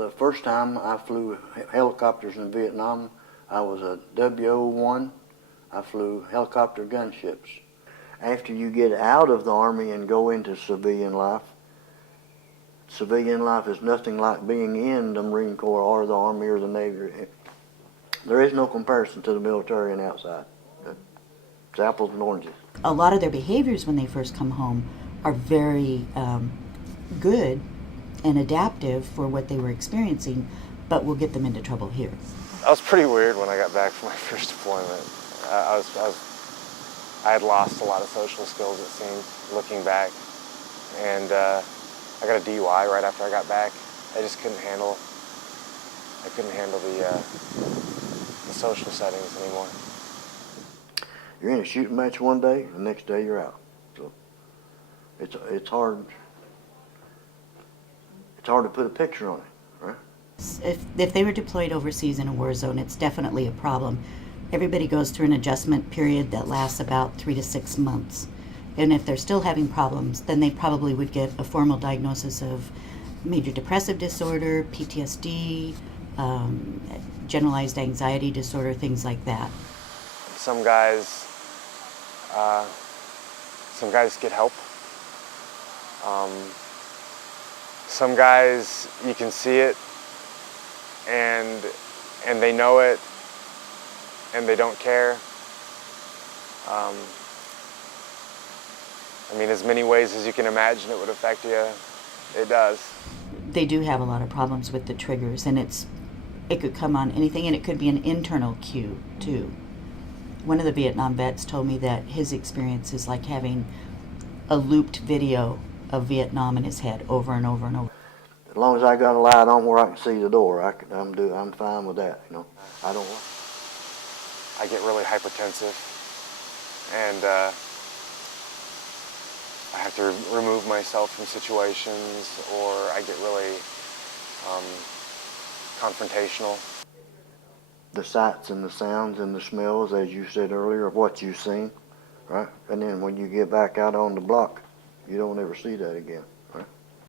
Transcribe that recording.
the first time I flew helicopters in Vietnam, I was a W-01. I flew helicopter gunships. After you get out of the Army and go into civilian life is nothing like being in the Marine Corps or the Army or the Navy. There is no comparison to the military and outside. It's apples and oranges. A lot of their behaviors when they first come home are very good and adaptive for what they were experiencing, but will get them into trouble here. I was pretty weird when I got back from my first deployment. I had lost a lot of social skills, it seemed, looking back. And I got a DUI right after I got back. I just couldn't handle the social settings anymore. You're in a shooting match one day, the next day you're out. So it's hard. It's hard to put a picture on it, right? If they were deployed overseas in a war zone, it's definitely a problem. Everybody goes through an adjustment period that lasts about 3 to 6 months. And if they're still having problems, then they probably would get a formal diagnosis of major depressive disorder, PTSD, generalized anxiety disorder, things like that. Some guys get help. Some guys, you can see it, and they know it, and they don't care. I mean, as many ways as you can imagine it would affect you, it does. They do have a lot of problems with the triggers, and it could come on anything, and it could be an internal cue too. One of the Vietnam vets told me that his experience is like having a looped video of Vietnam in his head over and over and over. As long as I got a light on where I can see the door, I'm fine with that. You know, I get really hypertensive, and I have to remove myself from situations, or I get really confrontational. The sights and the sounds and the smells, as you said earlier, of what you've seen, right? And then when you get back out on the block, you don't ever see that again.